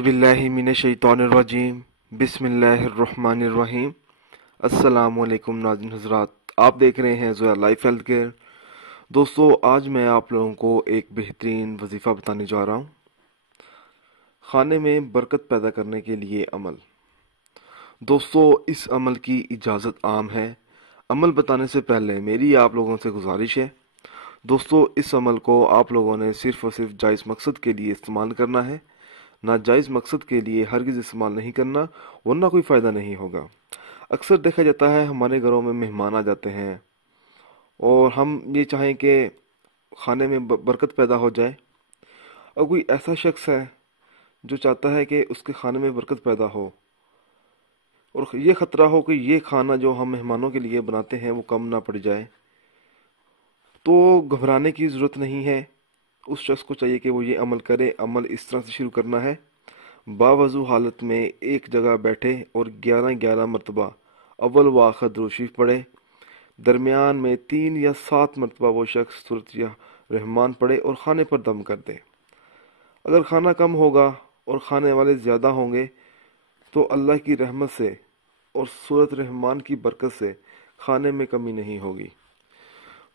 औज़ुबिल्लाहि मिनश्शैतानिर्रजीम बिस्मिल्लाहिर्रहमानिर्रहीम। अस्सलामु अलैकुम नाज़रीन हज़रात, आप देख रहे हैं ज़ोया लाइफ हेल्थ केयर। दोस्तों, आज मैं आप लोगों को एक बेहतरीन वजीफ़ा बताने जा रहा हूँ। खाने में बरकत पैदा करने के लिए अमल। दोस्तों, इस अमल की इजाज़त आम है। अमल बताने से पहले मेरी आप लोगों से गुजारिश है, दोस्तों, इस अमल को आप लोगों ने सिर्फ़ और सिर्फ जायज़ मकसद के लिए इस्तेमाल करना है। नाजायज़ मकसद के लिए हरगिज़ इस्तेमाल नहीं करना, वरना कोई फ़ायदा नहीं होगा। अक्सर देखा जाता है हमारे घरों में मेहमान आ जाते हैं और हम ये चाहें कि खाने में बरकत पैदा हो जाए, और कोई ऐसा शख्स है जो चाहता है कि उसके खाने में बरकत पैदा हो और ये ख़तरा हो कि ये खाना जो हम मेहमानों के लिए बनाते हैं वो कम ना पड़ जाए, तो घबराने की ज़रूरत नहीं है। उस शख्स को चाहिए कि वो ये अमल करे। अमल इस तरह से शुरू करना है, बावजू हालत में एक जगह बैठे और 11-11 मरतबा अव्वल व आखिर दुरूद शरीफ पढ़े। दरमियान में 3 या 7 मरतबा वो शख्स सूरत या रहमान पढ़े और खाने पर दम कर दे। अगर खाना कम होगा और खाने वाले ज़्यादा होंगे तो अल्लाह की रहमत से और सूरत रहमान की बरकत से खाने में कमी नहीं होगी।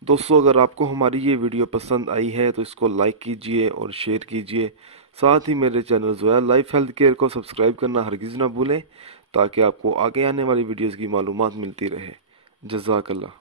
दोस्तों, अगर आपको हमारी ये वीडियो पसंद आई है तो इसको लाइक कीजिए और शेयर कीजिए। साथ ही मेरे channel Zoya life health care को सब्सक्राइब करना हरगिज़ ना भूलें, ताकि आपको आगे आने वाली वीडियोज़ की मालूमात मिलती रहे। जज़ाकल्लाह।